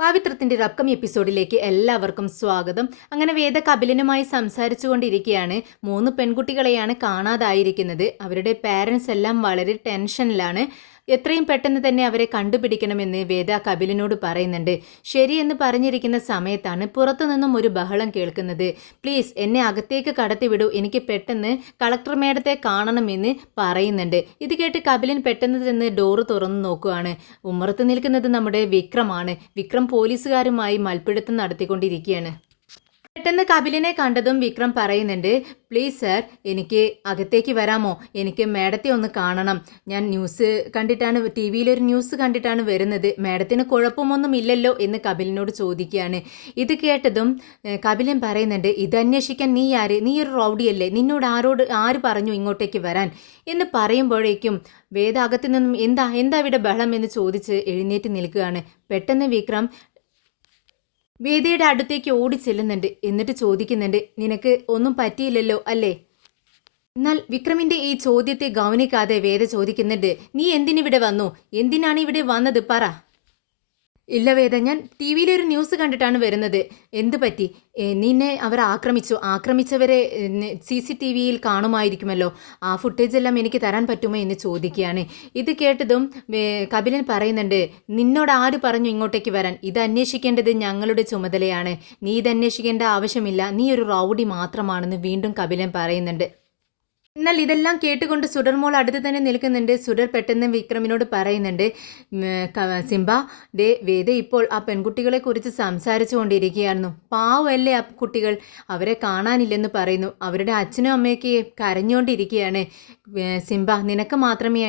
പാവിത്രത്തിന്റെ ഒരു അപ്കമിങ് എപ്പിസോഡിലേക്ക് എല്ലാവർക്കും സ്വാഗതം. അങ്ങനെ വേദ കപിലനുമായി സംസാരിച്ചുകൊണ്ടിരിക്കുകയാണ്. 3 പെൺകുട്ടികളെയാണ് കാണാതായിരിക്കുന്നത്. അവരുടെ പാരൻസ് എല്ലാം വളരെ ടെൻഷനിലാണ്. എത്രയും പെട്ടെന്ന് തന്നെ അവരെ കണ്ടുപിടിക്കണമെന്ന് വേദ കപിലനോട് പറയുന്നുണ്ട്. ശരിയെന്ന് പറഞ്ഞിരിക്കുന്ന സമയത്താണ് പുറത്തുനിന്നും ഒരു ബഹളം കേൾക്കുന്നത്. പ്ലീസ് എന്നെ അകത്തേക്ക് കടത്തിവിടൂ, എനിക്ക് പെട്ടെന്ന് കളക്ടർ മേഡത്തെ കാണണമെന്ന് പറയുന്നുണ്ട്. ഇത് കേട്ട് കപിലൻ പെട്ടെന്ന് ചെന്ന് ഡോറ് തുറന്നു നോക്കുകയാണ്. ഉമ്മറത്ത് നിൽക്കുന്നത് നമ്മുടെ വിക്രമാണ്. വിക്രം പോലീസുകാരുമായി മൽപ്പിടുത്തം നടത്തിക്കൊണ്ടിരിക്കുകയാണ്. പെട്ടെന്ന് കപിലിനെ കണ്ടതും വിക്രം പറയുന്നുണ്ട്, പ്ലീസ് സർ, എനിക്ക് അകത്തേക്ക് വരാമോ? എനിക്ക് മേഡത്തെ ഒന്ന് കാണണം. ഞാൻ ടി വിയിലൊരു ന്യൂസ് കണ്ടിട്ടാണ് വരുന്നത്. മേഡത്തിന് കുഴപ്പമൊന്നും ഇല്ലല്ലോ എന്ന് കപിലിനോട് ചോദിക്കുകയാണ്. ഇത് കേട്ടതും കപിലൻ പറയുന്നുണ്ട്, ഇത് അന്വേഷിക്കാൻ നീ ആര്? നീ ഒരു റൗഡിയല്ലേ? നിന്നോട് ആര് പറഞ്ഞു ഇങ്ങോട്ടേക്ക് വരാൻ എന്ന് പറയുമ്പോഴേക്കും വേദ അകത്തു നിന്നും എന്താ ഇവിടെ ബഹളം എന്ന് ചോദിച്ച് എഴുന്നേറ്റ് നിൽക്കുകയാണ്. പെട്ടെന്ന് വിക്രം വേദയുടെ അടുത്തേക്ക് ഓടി ചെല്ലുന്നുണ്ട്. എന്നിട്ട് ചോദിക്കുന്നുണ്ട്, നിനക്ക് ഒന്നും പറ്റിയില്ലല്ലോ അല്ലേ? എന്നാൽ വിക്രമിന്റെ ഈ ചോദ്യത്തെ ഗൗനിക്കാതെ വേദ ചോദിക്കുന്നുണ്ട്, നീ എന്തിനിവിടെ വന്നു? എന്തിനാണ് ഇവിടെ വന്നത്? പറ. ഇല്ല വേദ, ഞാൻ ടി വിയിലൊരു ന്യൂസ് കണ്ടിട്ടാണ് വരുന്നത്. എന്ത് പറ്റി? നിന്നെ അവർ ആക്രമിച്ചവരെ CCTVയിൽ കാണുമായിരിക്കുമല്ലോ. ആ ഫുട്ടേജ് എല്ലാം എനിക്ക് തരാൻ പറ്റുമോ എന്ന് ചോദിക്കുകയാണ്. ഇത് കേട്ടതും കപിലൻ പറയുന്നുണ്ട്, നിന്നോട് ആര് പറഞ്ഞു ഇങ്ങോട്ടേക്ക് വരാൻ? ഇത് അന്വേഷിക്കേണ്ടത് ഞങ്ങളുടെ ചുമതലയാണ്. നീ ഇത് അന്വേഷിക്കേണ്ട ആവശ്യമില്ല. നീ ഒരു റൗഡി മാത്രമാണെന്ന് വീണ്ടും കപിലൻ പറയുന്നുണ്ട്. എന്നാൽ ഇതെല്ലാം കേട്ടുകൊണ്ട് സുഡർമോൾ അടുത്ത് തന്നെ നിൽക്കുന്നുണ്ട്. സുഡർ പെട്ടെന്ന് വിക്രമിനോട് പറയുന്നുണ്ട്, സിംബ, വേദ ഇപ്പോൾ ആ പെൺകുട്ടികളെ കുറിച്ച് സംസാരിച്ചു കൊണ്ടിരിക്കുകയായിരുന്നു. പാവമല്ലേ ആ കുട്ടികൾ, അവരെ കാണാനില്ലെന്ന് പറയുന്നു. അവരുടെ അച്ഛനും അമ്മയൊക്കെ കരഞ്ഞുകൊണ്ടിരിക്കുകയാണ്. സിംബ, നിനക്ക് മാത്രമേ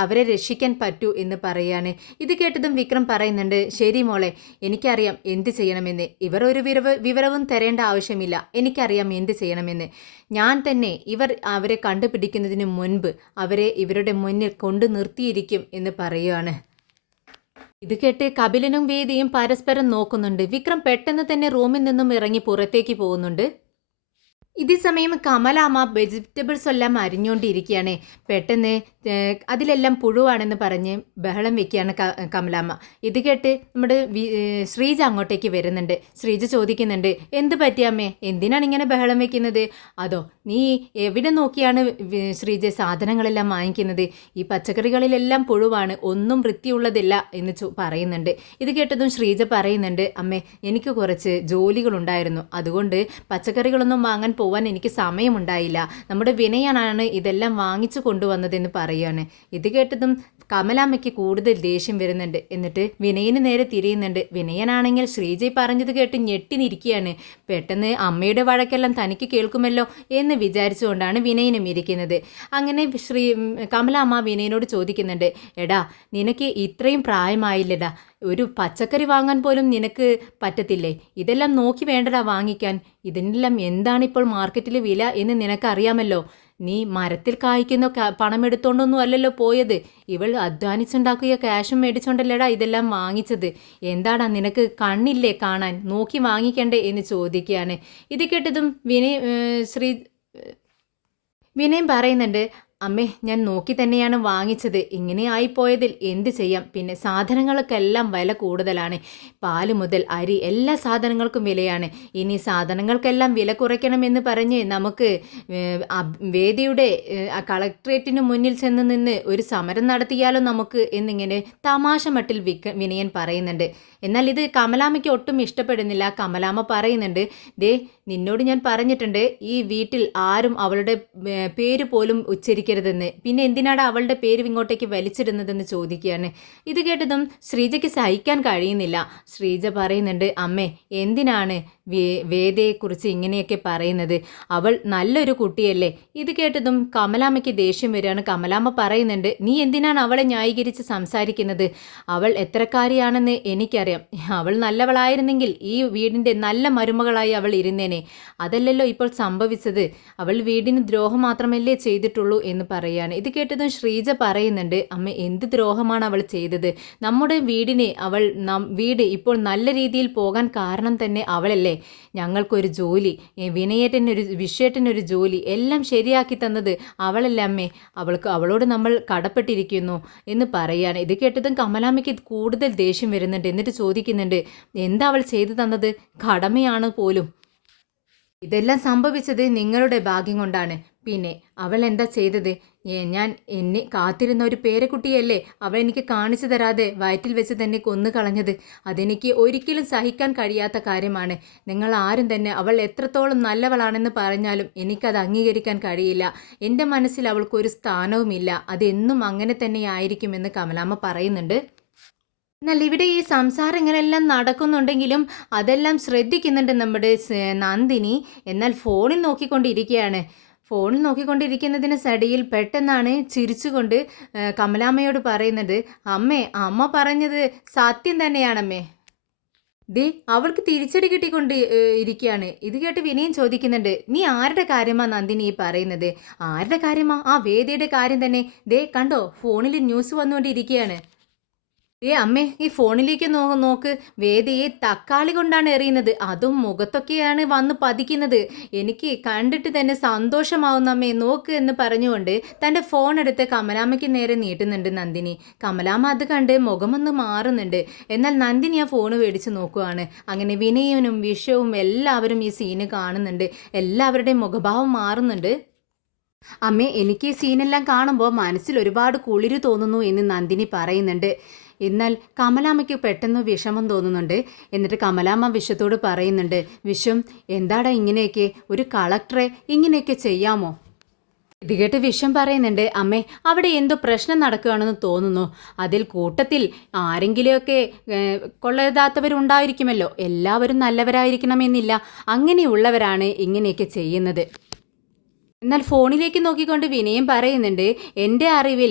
അവരെ രക്ഷിക്കാൻ പറ്റൂ എന്ന് പറയുകയാണ്. ഇത് കേട്ടതും വിക്രം പറയുന്നുണ്ട്, ശരി മോളെ, എനിക്കറിയാം എന്ത് ചെയ്യണമെന്ന്. ഇവർ ഒരു വിവരവും തരേണ്ട ആവശ്യമില്ല. എനിക്കറിയാം എന്ത് ചെയ്യണമെന്ന്. ഞാൻ തന്നെ അവരെ കണ്ടുപിടിക്കുന്നതിന് മുൻപ് അവരെ ഇവരുടെ മുന്നിൽ കൊണ്ടു നിർത്തിയിരിക്കും എന്ന് പറയുകയാണ്. ഇത് കേട്ട് കപിലനും വേദിയും പരസ്പരം നോക്കുന്നുണ്ട്. വിക്രം പെട്ടെന്ന് തന്നെ റൂമിൽ നിന്നും ഇറങ്ങി പുറത്തേക്ക് പോകുന്നുണ്ട്. ഇതേ സമയം കമലാമ്മ വെജിറ്റബിൾസ് എല്ലാം അരിഞ്ഞുകൊണ്ടിരിക്കുകയാണ്. പെട്ടെന്ന് അതിലെല്ലാം പുഴുവാണെന്ന് പറഞ്ഞ് ബഹളം വെക്കുകയാണ് കമലാമ്മ. ഇത് കേട്ട് നമ്മുടെ ശ്രീജ അങ്ങോട്ടേക്ക് വരുന്നുണ്ട്. ശ്രീജ ചോദിക്കുന്നുണ്ട്, എന്ത് പറ്റിയമ്മേ? എന്തിനാണ് ഇങ്ങനെ ബഹളം വെക്കുന്നത്? അതോ, നീ എവിടെ നോക്കിയാണ് ശ്രീജ സാധനങ്ങളെല്ലാം വാങ്ങിക്കുന്നത്? ഈ പച്ചക്കറികളിലെല്ലാം പുഴുവാണ്, ഒന്നും വൃത്തിയുള്ളതില്ല എന്ന് പറയുന്നുണ്ട്. ഇത് കേട്ടതും ശ്രീജ പറയുന്നുണ്ട്, അമ്മേ, എനിക്ക് കുറച്ച് ജോലികളുണ്ടായിരുന്നു, അതുകൊണ്ട് പച്ചക്കറികളൊന്നും വാങ്ങാൻ പോവാൻ എനിക്ക് സമയമുണ്ടായില്ല. നമ്മുടെ വിനയനാണ് ഇതെല്ലാം വാങ്ങിച്ചു കൊണ്ടുവന്നതെന്ന് പറയുകയാണ്. ഇത് കേട്ടതും കമലാമ്മയ്ക്ക് കൂടുതൽ ദേഷ്യം വരുന്നുണ്ട്. എന്നിട്ട് വിനയന് നേരെ തിരിയുന്നുണ്ട്. വിനയനാണെങ്കിൽ ശ്രീജയ് പറഞ്ഞത് കേട്ട് ഞെട്ടിനിരിക്കുകയാണ്. പെട്ടെന്ന് അമ്മയുടെ വഴക്കെല്ലാം തനിക്ക് കേൾക്കുമല്ലോ എന്ന് വിചാരിച്ചുകൊണ്ടാണ് വിനയനും ഇരിക്കുന്നത്. അങ്ങനെ കമലാമ്മ വിനയനോട് ചോദിക്കുന്നുണ്ട്, എടാ, നിനക്ക് ഇത്രയും പ്രായമായില്ലടാ, ഒരു പച്ചക്കറി വാങ്ങാൻ പോലും നിനക്ക് പറ്റത്തില്ലേ? ഇതെല്ലാം നോക്കി വേണ്ടടാ വാങ്ങിക്കാൻ. ഇതിനെല്ലാം എന്താണിപ്പോൾ മാർക്കറ്റിൽ വില എന്ന് നിനക്കറിയാമല്ലോ. നീ മരത്തിൽ കായ്ക്കുന്ന പണം എടുത്തോണ്ടൊന്നും അല്ലല്ലോ പോയത്. ഇവൾ അധ്വാനിച്ചുണ്ടാക്കിയ ക്യാഷും മേടിച്ചോണ്ടല്ലേടാ ഇതെല്ലാം വാങ്ങിച്ചത്. എന്താടാ, നിനക്ക് കണ്ണില്ലേ കാണാൻ? നോക്കി വാങ്ങിക്കണ്ടേ എന്ന് ചോദിക്കുകയാണ്. ഇത് കേട്ടതും വിനയം പറയുന്നുണ്ട്, അമ്മേ, ഞാൻ നോക്കി തന്നെയാണ് വാങ്ങിച്ചത്. ഇങ്ങനെ ആയിപ്പോയതിൽ എന്ത് ചെയ്യാം? പിന്നെ സാധനങ്ങൾക്കെല്ലാം വില കൂടുതലാണ്. പാല് മുതൽ അരി, എല്ലാ സാധനങ്ങൾക്കും വിലയാണ്. ഇനി സാധനങ്ങൾക്കെല്ലാം വില കുറയ്ക്കണമെന്ന് പറഞ്ഞ് നമുക്ക് വേദിയുടെ കളക്ട്രേറ്റിന് മുന്നിൽ ചെന്ന് നിന്ന് ഒരു സമരം നടത്തിയാലോ നമുക്ക് എന്നിങ്ങനെ തമാശ മട്ടിൽ വിനയൻ പറയുന്നുണ്ട്. എന്നാൽ ഇത് കമലാമ്മയ്ക്ക് ഒട്ടും ഇഷ്ടപ്പെടുന്നില്ല. കമലാമ്മ പറയുന്നുണ്ട്, നിന്നോട് ഞാൻ പറഞ്ഞിട്ടുണ്ട്, ഈ വീട്ടിൽ ആരും അവളുടെ പേര് പോലും ഉച്ചരിക്കരുതെന്ന്. പിന്നെ എന്തിനാണ് അവളുടെ പേര് ഇങ്ങോട്ടേക്ക് വലിച്ചിടുന്നതെന്ന് ചോദിക്കുകയാണ്. ഇത് കേട്ടതും ശ്രീജയ്ക്ക് സഹിക്കാൻ കഴിയുന്നില്ല. ശ്രീജ പറയുന്നുണ്ട്, അമ്മേ, എന്തിനാണ് വേദയെക്കുറിച്ച് ഇങ്ങനെയൊക്കെ പറയുന്നത്? അവൾ നല്ലൊരു കുട്ടിയല്ലേ? ഇത് കേട്ടതും കമലാമ്മയ്ക്ക് ദേഷ്യം വരികയാണ്. കമലാമ്മ പറയുന്നുണ്ട്, നീ എന്തിനാണ് അവളെ ന്യായീകരിച്ച് സംസാരിക്കുന്നത്? അവൾ എത്രക്കാരിയാണെന്ന് എനിക്കറിയാം. അവൾ നല്ലവളായിരുന്നെങ്കിൽ ഈ വീടിൻ്റെ നല്ല മരുമകളായി അവൾ ഇരുന്നേനെ. അതല്ലല്ലോ ഇപ്പോൾ സംഭവിച്ചത്. അവൾ വീടിന് ദ്രോഹം മാത്രമല്ലേ ചെയ്തിട്ടുള്ളൂ എന്ന് പറയാണ്. ഇത് കേട്ടതും ശ്രീജ പറയുന്നുണ്ട്, അമ്മ, എന്ത് ദ്രോഹമാണ് അവൾ ചെയ്തത്? നമ്മുടെ വീട് ഇപ്പോൾ നല്ല രീതിയിൽ പോകാൻ കാരണം തന്നെ അവളല്ലേ? ഞങ്ങൾക്കൊരു ജോലി, വിഷയേട്ടനൊരു ജോലി എല്ലാം ശരിയാക്കി തന്നത് അവളല്ല അമ്മേ. അവളോട് നമ്മൾ കടപ്പെട്ടിരിക്കുന്നു എന്ന് പറയാണ്. ഇത് കേട്ടതും കമലാമ്മയ്ക്ക് കൂടുതൽ ദേഷ്യം വരുന്നുണ്ട്. എന്നിട്ട് ചോദിക്കുന്നുണ്ട്, എന്താ അവൾ ചെയ്തു തന്നത്? കടമയാണ് പോലും. ഇതെല്ലാം സംഭവിച്ചത് നിങ്ങളുടെ ഭാഗ്യം കൊണ്ടാണ്. പിന്നെ അവൾ എന്താ ചെയ്തത്? എന്നെ കാത്തിരുന്ന ഒരു പേരക്കുട്ടിയല്ലേ അവൾ എനിക്ക് കാണിച്ചു തരാതെ വയറ്റിൽ വെച്ച് തന്നെ കൊന്നു കളഞ്ഞത്. അതെനിക്ക് ഒരിക്കലും സഹിക്കാൻ കഴിയാത്ത കാര്യമാണ്. നിങ്ങൾ ആരും തന്നെ അവൾ എത്രത്തോളം നല്ലവളാണെന്ന് പറഞ്ഞാലും എനിക്കത് അംഗീകരിക്കാൻ കഴിയില്ല. എൻ്റെ മനസ്സിൽ അവൾക്കൊരു സ്ഥാനവുമില്ല. അതെന്നും അങ്ങനെ തന്നെ ആയിരിക്കുമെന്ന് കമലാമ്മ പറയുന്നുണ്ട്. എന്നാൽ ഇവിടെ ഈ സംസാരങ്ങളെല്ലാം നടക്കുന്നുണ്ടെങ്കിലും അതെല്ലാം ശ്രദ്ധിക്കുന്നുണ്ട് നമ്മുടെ നന്ദിനി. എന്നാൽ ഫോണിൽ നോക്കിക്കൊണ്ടിരിക്കുകയാണ്. ഫോണിൽ നോക്കിക്കൊണ്ടിരിക്കുന്നതിന് സടിയിൽ പെട്ടെന്നാണ് ചിരിച്ചുകൊണ്ട് കമലാമ്മയോട് പറയുന്നത്, അമ്മേ, അമ്മ പറഞ്ഞത് സത്യം തന്നെയാണമ്മേ. ദേ അവൾക്ക് തിരിച്ചടി കിട്ടിക്കൊണ്ട് ഇരിക്കുകയാണ്. ഇത് കേട്ട് വിനയം ചോദിക്കുന്നുണ്ട്, നീ ആരുടെ കാര്യമാ നന്ദിനി ഈ പറയുന്നത്? ആരുടെ കാര്യമാ? ആ വേദിയുടെ കാര്യം തന്നെ. ദേ കണ്ടോ, ഫോണിൽ ന്യൂസ് വന്നുകൊണ്ടിരിക്കുകയാണ്. അമ്മേ, ഈ ഫോണിലേക്ക് നോക്ക്. വേദിയെ തക്കാളി കൊണ്ടാണ് എറിയുന്നത്. അതും മുഖത്തൊക്കെയാണ് വന്ന് പതിക്കുന്നത്. എനിക്ക് കണ്ടിട്ട് തന്നെ സന്തോഷമാവുന്ന അമ്മേ, നോക്ക് എന്ന് പറഞ്ഞുകൊണ്ട് തൻ്റെ ഫോൺ എടുത്ത് കമലാമ്മയ്ക്ക് നേരെ നീട്ടുന്നുണ്ട് നന്ദിനി. കമലാമ്മ അത് കണ്ട് മുഖമൊന്ന് മാറുന്നുണ്ട്. എന്നാൽ നന്ദിനി ആ ഫോൺ മേടിച്ച് നോക്കുകയാണ്. അങ്ങനെ വിനയനും വിഷവും എല്ലാവരും ഈ സീന് കാണുന്നുണ്ട്. എല്ലാവരുടെയും മുഖഭാവം മാറുന്നുണ്ട്. അമ്മേ, എനിക്ക് ഈ സീനെല്ലാം കാണുമ്പോൾ മനസ്സിൽ ഒരുപാട് കുളിര് തോന്നുന്നു എന്ന് നന്ദിനി പറയുന്നുണ്ട്. എന്നാൽ കമലാമ്മയ്ക്ക് പെട്ടെന്ന് വിഷമം തോന്നുന്നുണ്ട്. എന്നിട്ട് കമലാമ്മ വിശ്വത്തോട് പറയുന്നുണ്ട്, വിശ്വം, എന്താടാ ഇങ്ങനെയൊക്കെ? ഒരു കളക്ടറെ ഇങ്ങനെയൊക്കെ ചെയ്യാമോ? ഇത് കേട്ട് വിശ്വം പറയുന്നുണ്ട്, അമ്മേ, അവിടെ എന്തോ പ്രശ്നം നടക്കുകയാണെന്ന് തോന്നുന്നു. അതിൽ കൂട്ടത്തിൽ ആരെങ്കിലുമൊക്കെ കൊള്ളരുതാത്തവരുണ്ടായിരിക്കുമല്ലോ. എല്ലാവരും നല്ലവരായിരിക്കണമെന്നില്ല. അങ്ങനെയുള്ളവരാണ് ഇങ്ങനെയൊക്കെ ചെയ്യുന്നത്. എന്നാൽ ഫോണിലേക്ക് നോക്കിക്കൊണ്ട് വിനയം പറയുന്നുണ്ട്, എൻ്റെ അറിവിൽ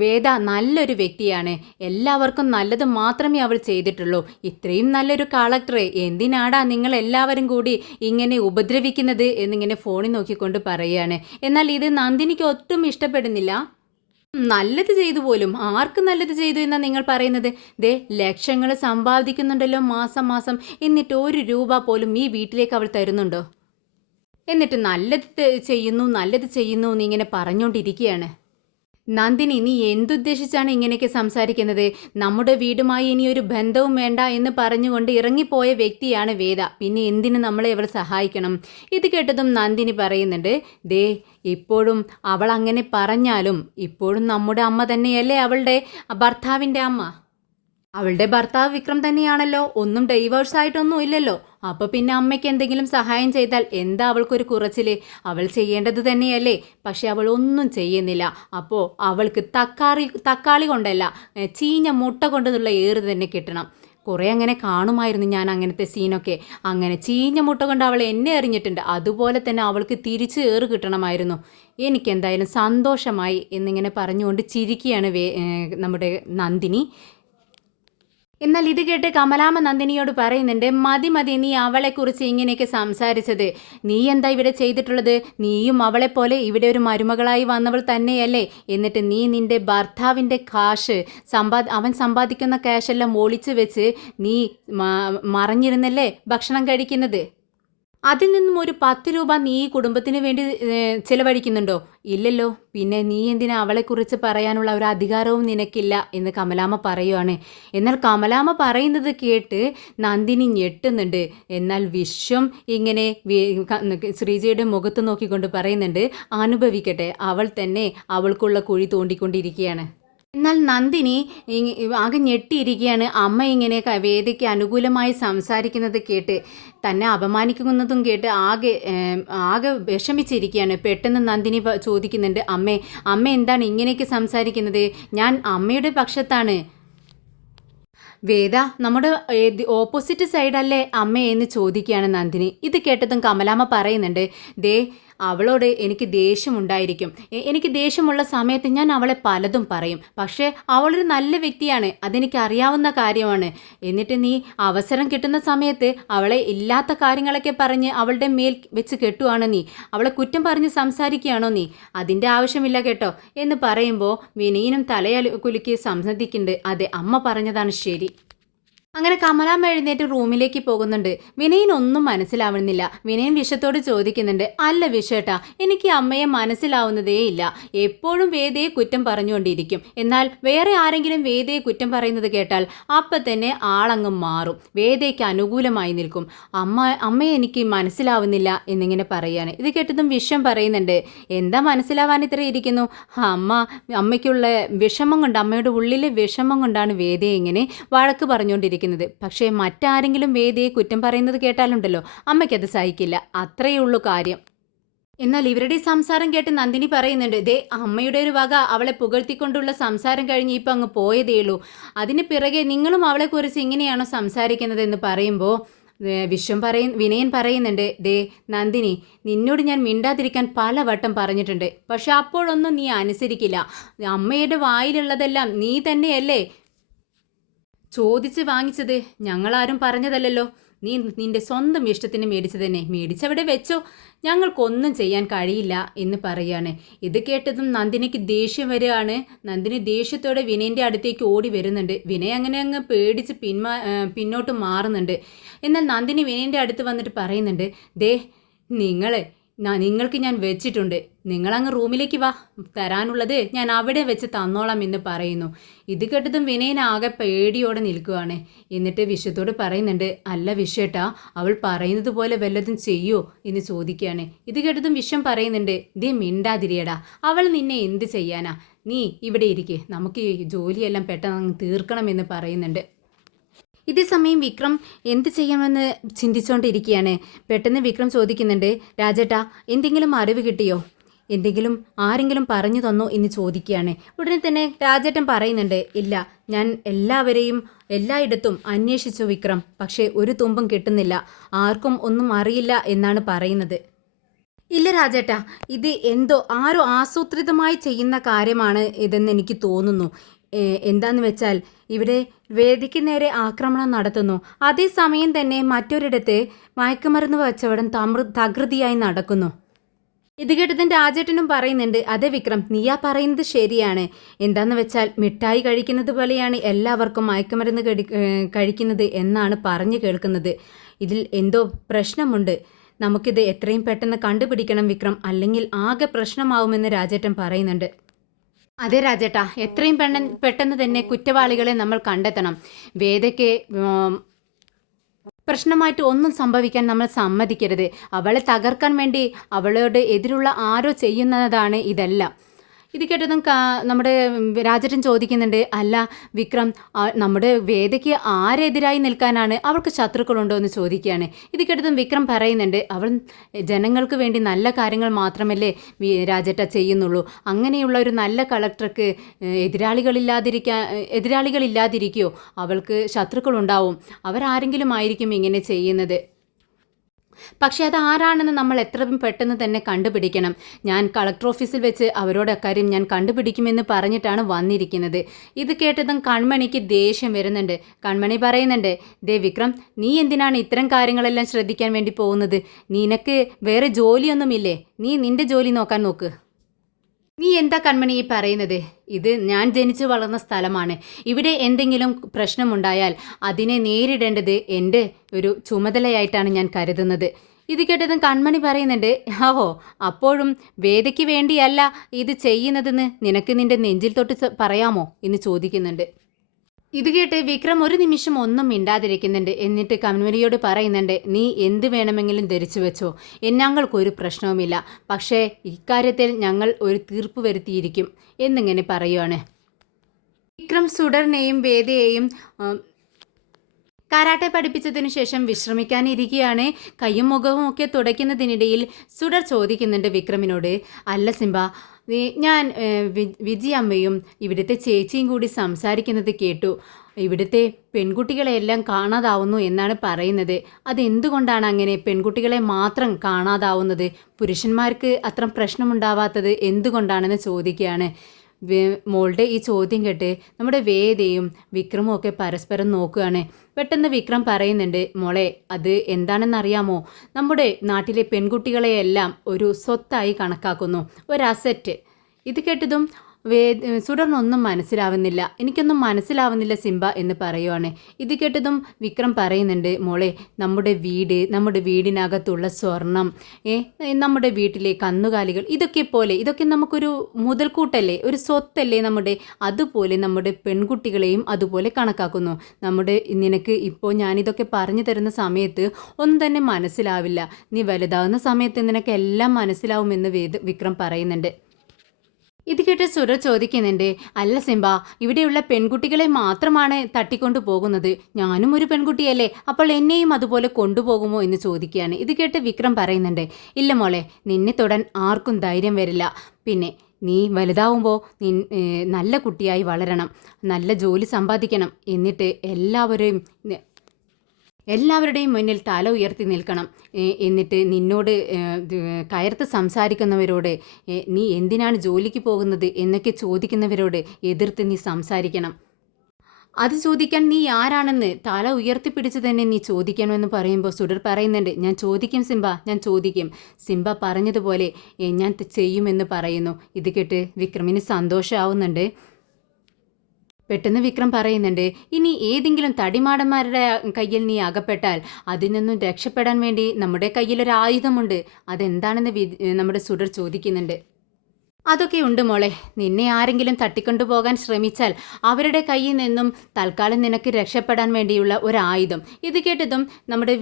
വേദ നല്ലൊരു വ്യക്തിയാണ്. എല്ലാവർക്കും നല്ലത് മാത്രമേ അവൾ ചെയ്തിട്ടുള്ളൂ. ഇത്രയും നല്ലൊരു കളക്ടറെ എന്തിനാടാ നിങ്ങൾ എല്ലാവരും കൂടി ഇങ്ങനെ ഉപദ്രവിക്കുന്നത് എന്നിങ്ങനെ ഫോണിൽ നോക്കിക്കൊണ്ട് പറയുകയാണ്. എന്നാൽ ഇത് നന്ദിനിക്ക് ഒട്ടും ഇഷ്ടപ്പെടുന്നില്ല. നല്ലത് ചെയ്തു പോലും, ആർക്ക് നല്ലത് ചെയ്തു എന്നാ നിങ്ങൾ പറയുന്നത്? ദേ ലക്ഷങ്ങൾ സമ്പാദിക്കുന്നുണ്ടല്ലോ മാസം മാസം, എന്നിട്ട് 1 രൂപ പോലും ഈ വീട്ടിലേക്ക് അവൾ തരുന്നുണ്ടോ? എന്നിട്ട് നല്ലത് ചെയ്യുന്നു എന്നിങ്ങനെ പറഞ്ഞുകൊണ്ടിരിക്കുകയാണ്. നന്ദിനി, നീ എന്തുദ്ദേശിച്ചാണ് ഇങ്ങനെയൊക്കെ സംസാരിക്കുന്നത്? നമ്മുടെ വീടുമായി ഇനി ഒരു ബന്ധവും വേണ്ട എന്ന് പറഞ്ഞുകൊണ്ട് ഇറങ്ങിപ്പോയ വ്യക്തിയാണ് വേദ. പിന്നെ എന്തിനു നമ്മളെ അവൾ സഹായിക്കണം? ഇത് കേട്ടതും നന്ദിനി പറയുന്നുണ്ട്, ദേ ഇപ്പോഴും അവൾ അങ്ങനെ പറഞ്ഞാലും ഇപ്പോഴും നമ്മുടെ അമ്മ തന്നെയല്ലേ അവളുടെ ഭർത്താവിൻ്റെ അമ്മ. അവളുടെ ഭർത്താവ് വിക്രം തന്നെയാണല്ലോ. ഒന്നും ഡൈവേഴ്സ് ആയിട്ടൊന്നും ഇല്ലല്ലോ. അപ്പോൾ പിന്നെ അമ്മയ്ക്ക് എന്തെങ്കിലും സഹായം ചെയ്താൽ എന്താ അവൾക്കൊരു കുറച്ചില്? അവൾ ചെയ്യേണ്ടത് തന്നെയല്ലേ. പക്ഷെ അവൾ ഒന്നും ചെയ്യുന്നില്ല. അപ്പോൾ അവൾക്ക് തക്കാളി കൊണ്ടല്ല, ചീഞ്ഞ മുട്ട കൊണ്ടുള്ള ഏറ് തന്നെ കിട്ടണം. കുറേ അങ്ങനെ കാണുമായിരുന്നു ഞാൻ അങ്ങനത്തെ സീനൊക്കെ. അങ്ങനെ ചീഞ്ഞ മുട്ട കൊണ്ട് അവൾ എന്നെ എറിഞ്ഞിട്ടുണ്ട്. അതുപോലെ തന്നെ അവൾക്ക് തിരിച്ച് ഏറ് കിട്ടണമായിരുന്നു. എനിക്കെന്തായാലും സന്തോഷമായി എന്നിങ്ങനെ പറഞ്ഞുകൊണ്ട് ചിരിക്കുകയാണ് നമ്മുടെ നന്ദിനി. എന്നാൽ ഇത് കേട്ട് കമലാമ്മ നന്ദിനിയോട് പറയുന്നുണ്ട്, മതി, നീ അവളെക്കുറിച്ച് ഇങ്ങനെയൊക്കെ സംസാരിച്ചത്. നീ എന്താ ഇവിടെ ചെയ്തിട്ടുള്ളത്? നീയും അവളെപ്പോലെ ഇവിടെ ഒരു മരുമകളായി വന്നവൾ തന്നെയല്ലേ? എന്നിട്ട് നീ നിൻ്റെ ഭർത്താവിൻ്റെ കാശ് അവൻ സമ്പാദിക്കുന്ന ക്യാഷെല്ലാം ഒളിച്ചു വെച്ച് നീ മറഞ്ഞിരുന്നല്ലേ ഭക്ഷണം കഴിക്കുന്നത്? അതിൽ നിന്നും ഒരു 10 രൂപ നീ ഈ കുടുംബത്തിന് വേണ്ടി ചിലവഴിക്കുന്നുണ്ടോ? ഇല്ലല്ലോ. പിന്നെ നീ എന്തിനാ അവളെക്കുറിച്ച് പറയാനുള്ള ഒരു അധികാരവും നിനക്കില്ല എന്ന് കമലാമ്മ പറയുവാണ്. എന്നാൽ കമലാമ്മ പറയുന്നത് കേട്ട് നന്ദിനി ഞെട്ടുന്നുണ്ട്. എന്നാൽ വിശ്വം ഇങ്ങനെ ശ്രീജയുടെ മുഖത്ത് നോക്കിക്കൊണ്ട് പറയുന്നുണ്ട്, അനുഭവിക്കട്ടെ, അവൾ തന്നെ അവൾക്കുള്ള കുഴി തോണ്ടിക്കൊണ്ടിരിക്കുകയാണ്. എന്നാൽ നന്ദിനി ആകെ ഞെട്ടിയിരിക്കുകയാണ്. അമ്മ ഇങ്ങനെ വേദിക്ക് അനുകൂലമായി സംസാരിക്കുന്നത് കേട്ട്, തന്നെ അപമാനിക്കുന്നതും കേട്ട് ആകെ വിഷമിച്ചിരിക്കുകയാണ്. പെട്ടെന്ന് നന്ദിനി ചോദിക്കുന്നുണ്ട്, അമ്മ എന്താണ് ഇങ്ങനെയൊക്കെ സംസാരിക്കുന്നത്? ഞാൻ അമ്മയുടെ പക്ഷത്താണ്. വേദ നമ്മുടെ ഓപ്പോസിറ്റ് സൈഡല്ലേ അമ്മ എന്ന് ചോദിക്കുകയാണ് നന്ദിനി. ഇത് കേട്ടതും കമലാമ്മ പറയുന്നുണ്ട്, ദേ അവളോട് എനിക്ക് ദേഷ്യമുണ്ടായിരിക്കും. എനിക്ക് ദേഷ്യമുള്ള സമയത്ത് ഞാൻ അവളെ പലതും പറയും. പക്ഷേ അവളൊരു നല്ല വ്യക്തിയാണ്, അതെനിക്ക് അറിയാവുന്ന കാര്യമാണ്. എന്നിട്ട് നീ അവസരം കിട്ടുന്ന സമയത്ത് അവളെ ഇല്ലാത്ത കാര്യങ്ങളൊക്കെ പറഞ്ഞ് അവളുടെ മേൽ വെച്ച് കെട്ടുവാണ് നീ. അവളെ കുറ്റം പറഞ്ഞ് സംസാരിക്കുകയാണോ നീ? അതിൻ്റെ ആവശ്യമില്ല കേട്ടോ എന്ന് പറയുമ്പോൾ വിനീനും തലകുലുക്കി സമ്മതിക്കുന്നുണ്ട്, അതെ, അമ്മ പറഞ്ഞതാണ് ശരി. അങ്ങനെ കമലാമ്മ എഴുന്നേറ്റ് റൂമിലേക്ക് പോകുന്നുണ്ട്. വിനയനൊന്നും മനസ്സിലാവുന്നില്ല. വിനയൻ വിഷത്തോട് ചോദിക്കുന്നുണ്ട്, അല്ല വിഷേട്ടാ, എനിക്ക് അമ്മയെ മനസ്സിലാവുന്നതേ ഇല്ല. എപ്പോഴും വേദയെ കുറ്റം പറഞ്ഞുകൊണ്ടിരിക്കും. എന്നാൽ വേറെ ആരെങ്കിലും വേദയെ കുറ്റം പറയുന്നത് കേട്ടാൽ അപ്പം തന്നെ ആളങ്ങ് മാറും, വേദയ്ക്ക് അനുകൂലമായി നിൽക്കും. അമ്മയെ എനിക്ക് മനസ്സിലാവുന്നില്ല എന്നിങ്ങനെ പറയാണ്. ഇത് കേട്ടതും വിഷം പറയുന്നുണ്ട്, എന്താ മനസ്സിലാവാൻ ഇത്ര ഇരിക്കുന്നു? അമ്മയ്ക്കുള്ള വിഷമം കൊണ്ട്, അമ്മയുടെ ഉള്ളിലെ വിഷമം കൊണ്ടാണ് വേദയെ ഇങ്ങനെ വഴക്ക് പറഞ്ഞുകൊണ്ടിരിക്കുന്നത്. പക്ഷേ മറ്റാരെങ്കിലും വേദിയെ കുറ്റം പറയുന്നത് കേട്ടാലുണ്ടല്ലോ അമ്മയ്ക്കത് സഹിക്കില്ല. അത്രയേ ഉള്ളൂ കാര്യം. എന്നാൽ ഇവരുടെ സംസാരം കേട്ട് നന്ദിനി പറയുന്നുണ്ട്, ദേ അമ്മയുടെ ഒരു വക അവളെ പുകഴ്ത്തിക്കൊണ്ടുള്ള സംസാരം കഴിഞ്ഞ് ഇപ്പം അങ്ങ് പോയതേയുള്ളൂ. അതിന് പിറകെ നിങ്ങളും അവളെക്കുറിച്ച് ഇങ്ങനെയാണോ സംസാരിക്കുന്നത് എന്ന് പറയുമ്പോൾ വിനയൻ പറയുന്നുണ്ട്, ദേ നന്ദിനി, നിന്നോട് ഞാൻ മിണ്ടാതിരിക്കാൻ പലവട്ടം പറഞ്ഞിട്ടുണ്ട്. പക്ഷെ അപ്പോഴൊന്നും നീ അനുസരിക്കില്ല. അമ്മയുടെ വായിലുള്ളതെല്ലാം നീ തന്നെയല്ലേ ചോദിച്ച് വാങ്ങിച്ചത്? ഞങ്ങളാരും പറഞ്ഞതല്ലല്ലോ. നീ നിന്റെ സ്വന്തം ഇഷ്ടത്തിന് മേടിച്ചു തന്നെ. മേടിച്ചവിടെ വെച്ചോ, ഞങ്ങൾക്കൊന്നും ചെയ്യാൻ കഴിയില്ല എന്ന് പറയാണ്. ഇത് കേട്ടതും നന്ദിനിക്ക് ദേഷ്യം വരികയാണ്. നന്ദിനി ദേഷ്യത്തോടെ വിനയൻ്റെ അടുത്തേക്ക് ഓടി വരുന്നുണ്ട്. വിനയ് അങ്ങനെ അങ്ങ് പേടിച്ച് പിന്നോട്ട് മാറുന്നുണ്ട്. എന്നാൽ നന്ദിനി വിനയൻ്റെ അടുത്ത് വന്നിട്ട് പറയുന്നുണ്ട്, ദേ നിങ്ങൾക്ക് ഞാൻ വെച്ചിട്ടുണ്ട്, നിങ്ങളങ്ങ് റൂമിലേക്ക് വാ, തരാനുള്ളത് ഞാൻ അവിടെ വെച്ച് തന്നോളാം എന്ന് പറയുന്നു. ഇത് കേട്ടതും വിനയൻ ആകെ പേടിയോടെ നിൽക്കുകയാണ്. എന്നിട്ട് വിഷത്തോട് പറയുന്നുണ്ട്, അല്ല വിഷേട്ടാ, അവൾ പറയുന്നത് പോലെ വല്ലതും ചെയ്യോ എന്ന് ചോദിക്കുകയാണ്. ഇത് കേട്ടതും വിഷം പറയുന്നുണ്ട്, ദേ മിണ്ടാതിരിയടാ, അവൾ നിന്നെ എന്ത് ചെയ്യാനാ, നീ ഇവിടെ ഇരിക്കെ, നമുക്ക് ഈ ജോലിയെല്ലാം പെട്ടെന്ന് തീർക്കണമെന്ന് പറയുന്നുണ്ട്. ഇതേ സമയം വിക്രം എന്ത് ചെയ്യാമെന്ന് ചിന്തിച്ചുകൊണ്ടിരിക്കുകയാണ്. പെട്ടെന്ന് വിക്രം ചോദിക്കുന്നുണ്ട്, രാജേട്ടാ, എന്തെങ്കിലും അറിവ് കിട്ടിയോ? എന്തെങ്കിലും ആരെങ്കിലും പറഞ്ഞു തന്നോ എന്ന് ചോദിക്കുകയാണ്. ഉടനെ തന്നെ രാജേട്ടൻ പറയുന്നുണ്ട്, ഇല്ല, ഞാൻ എല്ലായിടത്തും അന്വേഷിച്ചു വിക്രം, പക്ഷേ ഒരു തുമ്പും കിട്ടുന്നില്ല, ആർക്കും ഒന്നും അറിയില്ല എന്നാണ് പറയുന്നത്. ഇല്ല രാജേട്ടാ, ഇത് ആരോ ആസൂത്രിതമായി ചെയ്യുന്ന കാര്യമാണ് ഇതെന്ന് എനിക്ക് തോന്നുന്നു. എന്താന്ന് വെച്ചാൽ ഇവിടെ വേദിക്ക് നേരെ ആക്രമണം നടത്തുന്നു. അതേസമയം തന്നെ മറ്റൊരിടത്ത് മയക്കുമരുന്ന് കച്ചവടം തകൃതിയായി നടക്കുന്നു. ഇത് കേട്ടതിന് രാജേട്ടനും പറയുന്നുണ്ട്, അതെ വിക്രം, നീയാ പറയുന്നത് ശരിയാണ്. എന്താന്ന് വെച്ചാൽ മിഠായി കഴിക്കുന്നത് പോലെയാണ് എല്ലാവർക്കും മയക്കുമരുന്ന് കഴിക്കുന്നത് എന്നാണ് പറഞ്ഞു കേൾക്കുന്നത്. ഇതിൽ എന്തോ പ്രശ്നമുണ്ട്. നമുക്കിത് എത്രയും പെട്ടെന്ന് കണ്ടുപിടിക്കണം വിക്രം, അല്ലെങ്കിൽ ആകെ പ്രശ്നമാവുമെന്ന് രാജേട്ടൻ പറയുന്നുണ്ട്. അതെ രാജേട്ടാ, എത്രയും പെട്ടെന്ന് തന്നെ കുറ്റവാളികളെ നമ്മൾ കണ്ടെത്തണം. വേദയ്ക്ക് പ്രശ്നമായിട്ട് ഒന്നും സംഭവിക്കാൻ നമ്മൾ സമ്മതിക്കരുത്. അവളെ തകർക്കാൻ വേണ്ടി അവളോട് എതിരുള്ള ആരോ ചെയ്യുന്നതാണ് ഇതെല്ലാം. ഇത് കേട്ടതും നമ്മുടെ രാജേട്ടൻ ചോദിക്കുന്നുണ്ട്, അല്ല വിക്രം, നമ്മുടെ വേദയ്ക്ക് ആരെതിരായി നിൽക്കാനാണ്, അവൾക്ക് ശത്രുക്കളുണ്ടോ എന്ന് ചോദിക്കുകയാണ്. ഇത് കേട്ടതും വിക്രം പറയുന്നുണ്ട്, അവൾ ജനങ്ങൾക്ക് വേണ്ടി നല്ല കാര്യങ്ങൾ മാത്രമല്ലേ ചെയ്യുന്നുള്ളൂ. അങ്ങനെയുള്ള ഒരു നല്ല കളക്ടർക്ക് എതിരാളികളില്ലാതിരിക്കുകയോ? അവൾക്ക് ശത്രുക്കളുണ്ടാവും, അവരാരെങ്കിലും ആയിരിക്കും ഇങ്ങനെ ചെയ്യുന്നത്. പക്ഷെ അത് ആരാണെന്ന് നമ്മൾ എത്രയും പെട്ടെന്ന് തന്നെ കണ്ടുപിടിക്കണം. ഞാൻ കളക്ടർ ഓഫീസിൽ വെച്ച് അവരോട് അക്കാര്യം ഞാൻ കണ്ടുപിടിക്കുമെന്ന് പറഞ്ഞിട്ടാണ് വന്നിരിക്കുന്നത്. ഇത് കേട്ടതും കൺമണിക്ക് ദേഷ്യം വരുന്നുണ്ട്. കൺമണി പറയുന്നുണ്ട്, ദേ വിക്രം, നീ എന്തിനാണ് ഇത്തരം കാര്യങ്ങളെല്ലാം ശ്രദ്ധിക്കാൻ വേണ്ടി പോകുന്നത്? നിനക്ക് വേറെ ജോലിയൊന്നുമില്ലേ? നീ നിന്റെ ജോലി നോക്കാൻ നോക്ക്. നീ എന്താ കൺമണി ഈ പറയുന്നത്? ഇത് ഞാൻ ജനിച്ചു വളർന്ന സ്ഥലമാണ്. ഇവിടെ എന്തെങ്കിലും പ്രശ്നമുണ്ടായാൽ അതിനെ നേരിടേണ്ടത് എൻ്റെ ഒരു ചുമതലയായിട്ടാണ് ഞാൻ കരുതുന്നത്. ഇത് കേട്ടതും കൺമണി പറയുന്നുണ്ട്, അപ്പോഴും വേദയ്ക്ക് വേണ്ടിയല്ല ഇത് ചെയ്യുന്നതെന്ന് നിനക്ക് നിന്റെ നെഞ്ചിൽ തൊട്ട് പറയാമോ എന്ന് ചോദിക്കുന്നുണ്ട്. ഇത് കേട്ട് വിക്രം ഒരു നിമിഷം ഒന്നും മിണ്ടാതിരിക്കുന്നുണ്ട്. എന്നിട്ട് കൺമണിയോട് പറയുന്നുണ്ട്, നീ എന്ത് വേണമെങ്കിലും ധരിച്ചു വെച്ചോ, ഞങ്ങൾക്കൊരു പ്രശ്നവുമില്ല. പക്ഷേ ഇക്കാര്യത്തിൽ ഞങ്ങൾ ഒരു തീർപ്പ് വരുത്തിയിരിക്കും എന്നിങ്ങനെ പറയുവാണ്. വിക്രം സുഡറിനെയും വേദയെയും കരാട്ടെ പഠിപ്പിച്ചതിനു ശേഷം വിശ്രമിക്കാനിരിക്കുകയാണ്. കയ്യും മുഖവും ഒക്കെ തുടയ്ക്കുന്നതിനിടയിൽ സുഡർ ചോദിക്കുന്നുണ്ട് വിക്രമിനോട്, അല്ല സിംബ, ഞാൻ വിജയമ്മയും ഇവിടുത്തെ ചേച്ചിയും കൂടി സംസാരിക്കുന്നത് കേട്ടു. ഇവിടുത്തെ പെൺകുട്ടികളെയെല്ലാം കാണാതാവുന്നു എന്നാണ് പറയുന്നത്. അതെന്തുകൊണ്ടാണ് അങ്ങനെ പെൺകുട്ടികളെ മാത്രം കാണാതാവുന്നത്? പുരുഷന്മാർക്ക് അത്ര പ്രശ്നമുണ്ടാവാത്തത് എന്തുകൊണ്ടാണെന്ന് ചോദിക്കുകയാണ്. മോളുടെ ഈ ചോദ്യം കേട്ട് നമ്മുടെ വേദയും വിക്രമും ഒക്കെ പരസ്പരം നോക്കുകയാണ്. പെട്ടെന്ന് വിക്രം പറയുന്നുണ്ട്, മോളെ, അത് എന്താണെന്നറിയാമോ? നമ്മുടെ നാട്ടിലെ പെൺകുട്ടികളെയെല്ലാം ഒരു സ്വത്തായി കണക്കാക്കുന്നു, ഒരു അസറ്റ്. ഇത് കേട്ടതും സുഡറിനൊന്നും മനസ്സിലാവുന്നില്ല, എനിക്കൊന്നും മനസ്സിലാവുന്നില്ല സിംബ എന്ന് പറയുവാണ്. ഇത് കേട്ടതും വിക്രം പറയുന്നുണ്ട്, മോളെ നമ്മുടെ വീടിനകത്തുള്ള സ്വർണം, നമ്മുടെ വീട്ടിലെ കന്നുകാലികൾ, ഇതൊക്കെ നമുക്കൊരു മുതൽക്കൂട്ടല്ലേ, ഒരു സ്വത്തല്ലേ അതുപോലെ നമ്മുടെ പെൺകുട്ടികളെയും അതുപോലെ കണക്കാക്കുന്നു. നിനക്ക് ഇപ്പോൾ ഞാനിതൊക്കെ പറഞ്ഞു തരുന്ന സമയത്ത് ഒന്നും തന്നെ മനസ്സിലാവില്ല, നീ വലുതാവുന്ന സമയത്ത് നിനക്ക് എല്ലാം മനസ്സിലാവുമെന്ന് വിക്രം പറയുന്നുണ്ട്. ഇത് കേട്ട് സുഡർ ചോദിക്കുന്നുണ്ട്, അല്ല സിംബ, ഇവിടെയുള്ള പെൺകുട്ടികളെ മാത്രമാണ് തട്ടിക്കൊണ്ടു പോകുന്നത്, ഞാനും ഒരു പെൺകുട്ടിയല്ലേ, അപ്പോൾ എന്നെയും അതുപോലെ കൊണ്ടുപോകുമോ എന്ന് ചോദിക്കുകയാണ്. ഇത് കേട്ട് വിക്രം പറയുന്നുണ്ട്, ഇല്ല മോളെ, നിന്നെ തൊടാൻ ആർക്കും ധൈര്യം വരില്ല. പിന്നെ നീ വലുതാവുമ്പോൾ നല്ല കുട്ടിയായി വളരണം, നല്ല ജോലി സമ്പാദിക്കണം, എന്നിട്ട് എല്ലാവരുടെയും മുന്നിൽ തല ഉയർത്തി നിൽക്കണം. എന്നിട്ട് നിന്നോട് കയർത്ത് സംസാരിക്കുന്നവരോട്, നീ എന്തിനാണ് ജോലിക്ക് പോകുന്നത് എന്നൊക്കെ ചോദിക്കുന്നവരോട് എതിർത്ത് നീ സംസാരിക്കണം. അത് ചോദിക്കാൻ നീ ആരാണെന്ന് തല ഉയർത്തിപ്പിടിച്ച് തന്നെ നീ ചോദിക്കണമെന്ന് പറയുമ്പോൾ സുഡർ പറയുന്നുണ്ട്, ഞാൻ ചോദിക്കും സിംബ, ഞാൻ ചോദിക്കും. സിംബ പറഞ്ഞതുപോലെ ഞാൻ ചെയ്യുമെന്ന് പറയുന്നു. ഇത് കേട്ട് വിക്രമിന് സന്തോഷമാവുന്നുണ്ട്. പെട്ടെന്ന് വിക്രം പറയുന്നുണ്ട്, ഇനി ഏതെങ്കിലും തടിമാടന്മാരുടെ കയ്യിൽ നീ അകപ്പെട്ടാൽ അതിൽ നിന്നും രക്ഷപ്പെടാൻ വേണ്ടി നമ്മുടെ കയ്യിലൊരു ആയുധമുണ്ട്, അതെന്താണെന്ന് നമ്മുടെ സുഡർ ചോദിക്കുന്നുണ്ട്. അതൊക്കെ ഉണ്ട് മോളെ, നിന്നെ ആരെങ്കിലും തട്ടിക്കൊണ്ടുപോകാൻ ശ്രമിച്ചാൽ അവരുടെ കയ്യിൽ നിന്നും തൽക്കാലം നിനക്ക് രക്ഷപ്പെടാൻ വേണ്ടിയുള്ള ഒരായുധം. ഇത് കേട്ടതും നമ്മുടെ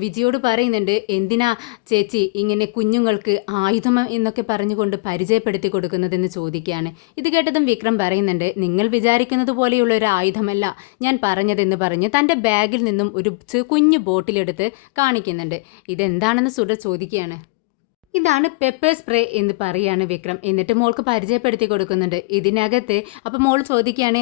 വിജിയോട് പറയുന്നുണ്ട്, എന്തിനാ ചേച്ചി ഇങ്ങനെ കുഞ്ഞുങ്ങൾക്ക് ആയുധം എന്നൊക്കെ പറഞ്ഞുകൊണ്ട് പരിചയപ്പെടുത്തി കൊടുക്കുന്നതെന്ന് ചോദിക്കുകയാണ്. ഇത് കേട്ടതും വിക്രം പറയുന്നുണ്ട്, നിങ്ങൾ വിചാരിക്കുന്നത് പോലെയുള്ള ഒരു ആയുധമല്ല ഞാൻ പറഞ്ഞതെന്ന് പറഞ്ഞ് തൻ്റെ ബാഗിൽ നിന്നും ഒരു കുഞ്ഞു ബോട്ടിലെടുത്ത് കാണിക്കുന്നുണ്ട്. ഇതെന്താണെന്ന് സുഡർ ചോദിക്കുകയാണ്. ഇതാണ് പെപ്പർ സ്പ്രേ എന്ന് പറയാണ് വിക്രം. എന്നിട്ട് മോൾക്ക് പരിചയപ്പെടുത്തി കൊടുക്കുന്നുണ്ട് ഇതിനകത്ത്. അപ്പം മോൾ ചോദിക്കുകയാണ്,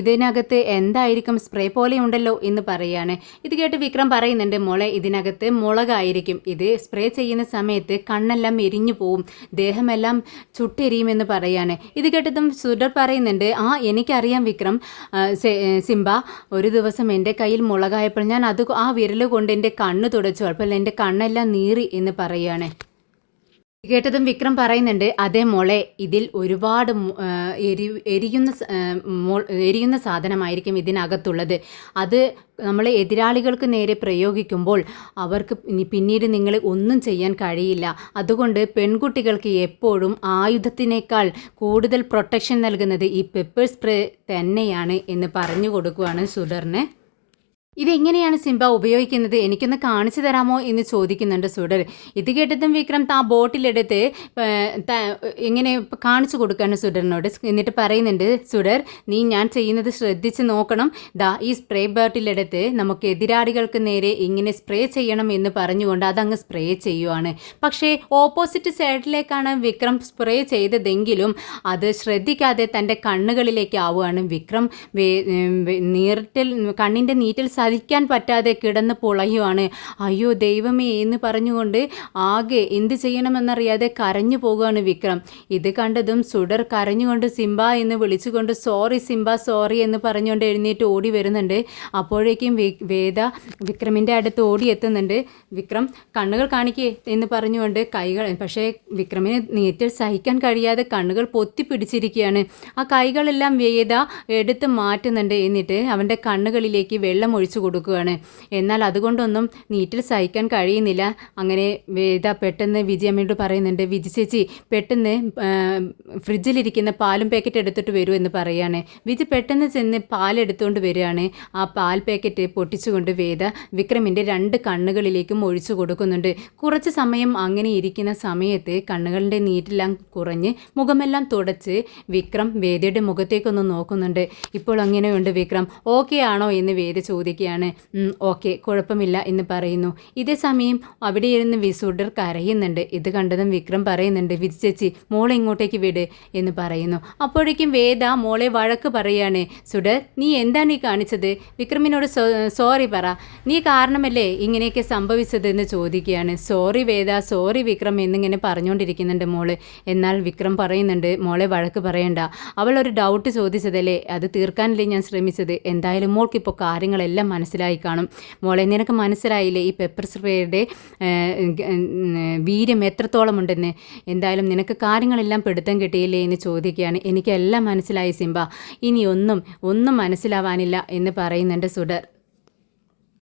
ഇതിനകത്ത് എന്തായിരിക്കും, സ്പ്രേ പോലെ ഉണ്ടല്ലോ എന്ന് പറയാണ്. ഇത് കേട്ട് വിക്രം പറയുന്നുണ്ട്, മോളെ ഇതിനകത്ത് മുളകായിരിക്കും, ഇത് സ്പ്രേ ചെയ്യുന്ന സമയത്ത് കണ്ണെല്ലാം എരിഞ്ഞു പോവും, ദേഹമെല്ലാം ചുട്ടെരിയുമെന്ന് പറയാണ്. ഇത് കേട്ടതും സുഡർ പറയുന്നുണ്ട്, എനിക്കറിയാം വിക്രം, സിംബ, ഒരു ദിവസം എൻ്റെ കയ്യിൽ മുളകായപ്പോൾ ഞാൻ ആ വിരൽ കൊണ്ട് എൻ്റെ കണ്ണ് തുടച്ചു, അപ്പോൾ എൻ്റെ കണ്ണെല്ലാം നീറി എന്ന് പറയാണ്. കേട്ടതും വിക്രം പറയുന്നുണ്ട്, അതേ മോളെ, ഇതിൽ ഒരുപാട് എരിയുന്ന സാധനമായിരിക്കും ഇതിനകത്തുള്ളത്. അത് നമ്മളെ എതിരാളികൾക്ക് നേരെ പ്രയോഗിക്കുമ്പോൾ അവർക്ക് പിന്നീട് നിങ്ങളെ ഒന്നും ചെയ്യാൻ കഴിയില്ല. അതുകൊണ്ട് പെൺകുട്ടികൾക്ക് എപ്പോഴും ആയുധത്തിനേക്കാൾ കൂടുതൽ പ്രൊട്ടക്ഷൻ നൽകുന്നത് ഈ പെപ്പർ സ്പ്രേ തന്നെയാണ് എന്ന് പറഞ്ഞു കൊടുക്കുകയാണ് സുഡറിന്. ഇതെങ്ങനെയാണ് സിംബ ഉപയോഗിക്കുന്നത്, എനിക്കൊന്ന് കാണിച്ചു തരാമോ എന്ന് ചോദിക്കുന്നുണ്ട് സുഡർ. ഇത് കേട്ടതും വിക്രം ബോട്ടിലെടുത്ത് ഇങ്ങനെ കാണിച്ചു കൊടുക്കുകയാണ് സുഡറിനോട്. എന്നിട്ട് പറയുന്നുണ്ട്, സുഡർ, ഞാൻ ചെയ്യുന്നത് ശ്രദ്ധിച്ച് നോക്കണം, ഈ സ്പ്രേ ബോട്ടിലെടുത്ത് നമുക്ക് എതിരാളികൾക്ക് നേരെ ഇങ്ങനെ സ്പ്രേ ചെയ്യണം എന്ന് പറഞ്ഞുകൊണ്ട് അതങ്ങ് സ്പ്രേ ചെയ്യുവാണ്. പക്ഷേ ഓപ്പോസിറ്റ് സൈഡിലേക്കാണ് വിക്രം സ്പ്രേ ചെയ്തതെങ്കിലും അത് ശ്രദ്ധിക്കാതെ തൻ്റെ കണ്ണുകളിലേക്ക് ആവുകയാണ്. വിക്രം കണ്ണിൻ്റെ നീറ്റിൽ സഹിക്കാൻ പറ്റാതെ കിടന്ന് പൊളയുവാണ്. അയ്യോ ദൈവമേ എന്ന് പറഞ്ഞുകൊണ്ട് ആകെ എന്ത് ചെയ്യണമെന്നറിയാതെ കരഞ്ഞു പോകുകയാണ് വിക്രം. ഇത് കണ്ടതും സുഡർ കരഞ്ഞുകൊണ്ട് സിംബ എന്ന് വിളിച്ചുകൊണ്ട് സോറി സിംബ സോറി എന്ന് പറഞ്ഞുകൊണ്ട് എഴുന്നേറ്റ് ഓടി വരുന്നുണ്ട്. അപ്പോഴേക്കും വേദ വിക്രമിൻ്റെ അടുത്ത് ഓടിയെത്തുന്നുണ്ട്. വിക്രം കണ്ണുകൾ കാണിക്കേ എന്ന് പറഞ്ഞുകൊണ്ട് പക്ഷേ വിക്രമിന് നീറ്റിൽ സഹിക്കാൻ കഴിയാതെ കണ്ണുകൾ പൊത്തിപ്പിടിച്ചിരിക്കുകയാണ്. ആ കൈകളെല്ലാം വേദ എടുത്ത് മാറ്റുന്നുണ്ട്. എന്നിട്ട് അവൻ്റെ കണ്ണുകളിലേക്ക് വെള്ളം ഒഴിച്ചു കൊടുക്കുകയാണ്. എന്നാൽ അതുകൊണ്ടൊന്നും നീറ്റിൽ സഹിക്കാൻ കഴിയുന്നില്ല. അങ്ങനെ വേദ പെട്ടെന്ന് വിജയമ്മയോട് പറയുന്നുണ്ട്, വിജി ചേച്ചി പെട്ടെന്ന് ഫ്രിഡ്ജിലിരിക്കുന്ന പാലും പാക്കറ്റ് എടുത്തിട്ട് വരൂ എന്ന് പറയാണ്. വിജി പെട്ടെന്ന് ചെന്ന് പാലെടുത്തുകൊണ്ട് വരികയാണ്. ആ പാൽ പാക്കറ്റ് പൊട്ടിച്ചുകൊണ്ട് വേദ വിക്രമിൻ്റെ 2 കണ്ണുകളിലേക്കും ഒഴിച്ചു കൊടുക്കുന്നുണ്ട്. കുറച്ച് സമയം അങ്ങനെ ഇരിക്കുന്ന സമയത്ത് കണ്ണുകളുടെ നീറ്റെല്ലാം കുറഞ്ഞ് മുഖമെല്ലാം തുടച്ച് വിക്രം വേദയുടെ മുഖത്തേക്കൊന്ന് നോക്കുന്നുണ്ട്. ഇപ്പോൾ അങ്ങനെയുണ്ട് വിക്രം, ഓക്കെ ആണോ എന്ന് വേദ ചോദിക്കുകയാണ്. ഓക്കെ, കുഴപ്പമില്ല എന്ന് പറയുന്നു. ഇതേ സമയം അവിടെ ഇരുന്ന് സുഡർ കരയുന്നുണ്ട്. ഇത് കണ്ടതും വിക്രം പറയുന്നുണ്ട്, വിജി ചേച്ചി മോളെ ഇങ്ങോട്ടേക്ക് വിട് എന്ന് പറയുന്നു. അപ്പോഴേക്കും വേദ മോളെ വഴക്ക് പറയാണ്. സുഡർ, നീ എന്താണ് ഈ കാണിച്ചത്, വിക്രമിനോട് സോറി പറ, നീ കാരണമല്ലേ ഇങ്ങനെയൊക്കെ സംഭവിച്ചതെന്ന് ചോദിക്കുകയാണ്. സോറി വേദ, സോറി വിക്രം എന്നിങ്ങനെ പറഞ്ഞുകൊണ്ടിരിക്കുന്നുണ്ട് മോള്. എന്നാൽ വിക്രം പറയുന്നുണ്ട്, മോളെ വഴക്ക് പറയണ്ട, അവൾ ഒരു ഡൗട്ട് ചോദിച്ചതല്ലേ, അത് തീർക്കാനല്ലേ ഞാൻ ശ്രമിച്ചത്, എന്തായാലും മോൾക്കിപ്പോൾ കാര്യങ്ങളെല്ലാം മനസ്സിലായി കാണും. മോളെ, നിനക്ക് മനസ്സിലായില്ലേ ഈ പെപ്പർ സ്പ്രേയുടെ വീര്യം എത്രത്തോളം ഉണ്ടെന്ന്? എന്തായാലും നിനക്ക് കാര്യങ്ങളെല്ലാം പിടുത്തം കിട്ടിയില്ലേ എന്ന് ചോദിക്കുകയാണ്. എനിക്കെല്ലാം മനസ്സിലായി സിംബ, ഇനി ഒന്നും മനസ്സിലാവാനില്ല എന്ന് പറയുന്നുണ്ട് സുഡർ.